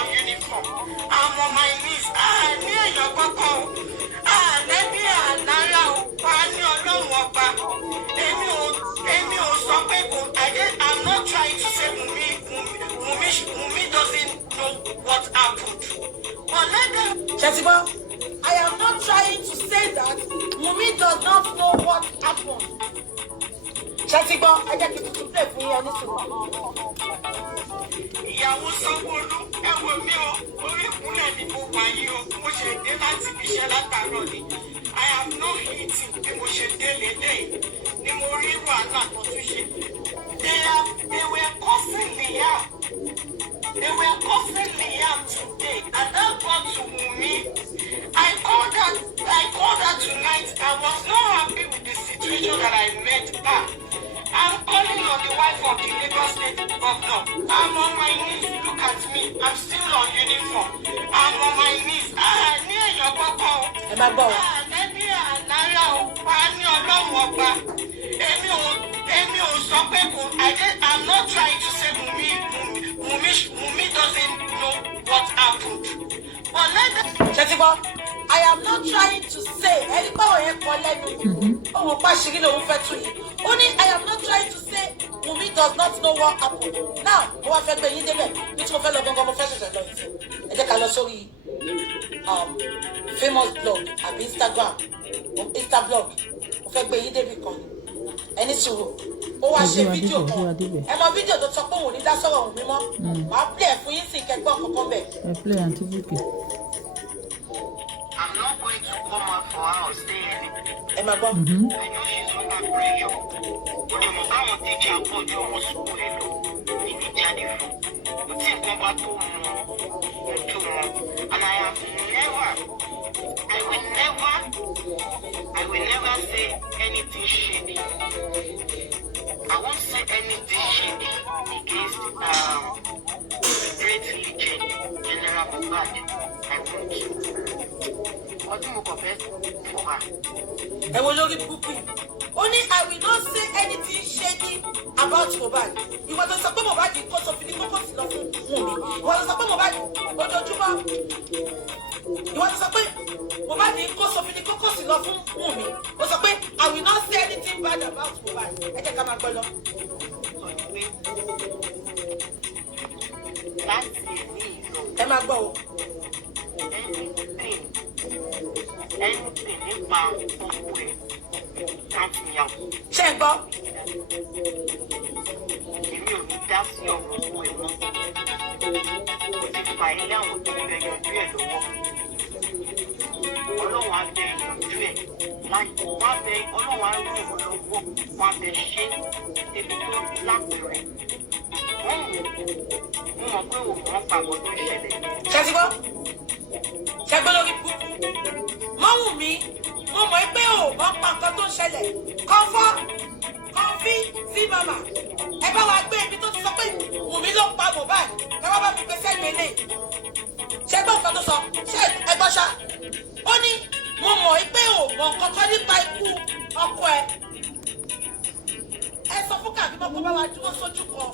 on uniform. I'm on my knees. Near your boko. Let me I'm not trying to say Mumi doesn't know what happened. But let them. Chesiba, I am not trying to say that Mumi does not know what happened. Chesiba, I get you to play for you and listen. Ìyàwó Sanwó-Olú ẹ̀wọ̀n mi ò orí ìkúnlẹ̀ ni mo wà yìí o mo ṣe dé láti fi ṣe látàárọ̀ ni I have no eating bí mo ṣe dé lélẹ̀ ni mo rí wàhálà tó tún ṣe. They were cursing Liam. They were cursing Liam today and that got to me. I called her tonight. I was not happy with the situation that I met her. I'm calling on the wife of the Lagos State Governor. I'm on my knees. Look at me. I'm still on uniform. I'm on my knees. Near your boko. Let me I'm not trying to say Mumi doesn't know what happened. But let them. I am not trying to say only I am not trying to say Mumi does not know what happened. Now, famous blog and Instagram, Instablog. Ẹni sùúrù ó wá ṣe fídíò kan ẹ mọ fídíò tó sọ pé òun ní dá sọ̀rọ̀ òun mímọ́ wàá play ẹ̀ fún yín sí kẹgbọ́n kankan bẹ̀. ẹ play Aunty bukky. I'm not going to come out for her or say anything. Ẹ máa gbọ́. I know she's under pressure. Ó lè mọ̀ káwọn tíjà pọ̀ ju ọmọ sùkúrù rẹ̀ lọ nínú jáde fún kò tí nǹkan bá tó mú un tó mọ́ and I will never say anything shady. I won't say anything shady against the great legend, General Bukky. I won't. What do you confess for her? I will not be Bukky. Only I will not say anything shady about Mohbad. You want to support Mohbad because of the focus of Mumi. You want to support Mohbad Ojoojúmọ́. You want to support Mohbad because of the focus of Mumi. You support I will not say anything bad about Mohbad. I just come and call up. That's it. Emma Bo. Anything about Bukky. Ṣé ń gbọ́? Èmi ò ní dá sí ọ̀rọ̀ owó ẹ̀ mọ́. Mo ti fà ilé àwọn tó ń bẹ yanjú ẹ̀ lọ́wọ́. Ọlọ́run á bẹ yanjú ẹ̀. Ọlọ́run á ràn wọ́n lọ́wọ́. Wọ́n á bẹ ṣe débi tó lápẹ̀rẹ̀. Mo mọ̀ pé òun mọ̀ pàgọ́ tó ń ṣẹlẹ̀. Ṣé ti gbọ́? Ṣé gbọ́ lórí Bukky? Mọ́wù mi. Mo mọ̀ pé ò mọ̀ pa nǹkan tó ń ṣẹlẹ̀ kọ́fí sí mama ẹ bá wa gbé ibi tó ti sọ pé Wùmí ló pa Mohbad ẹ wá bá mi pèsè ìgbélé ṣé gbọ́ nǹkan tó sọ ṣé ẹ gbọ́ ṣá ó ní mo mọ̀ pé ò mọ̀ kankan nípa ikú ọkọ ẹ sọ fún kàbí mọ́ kó bá wa dúró sójú kan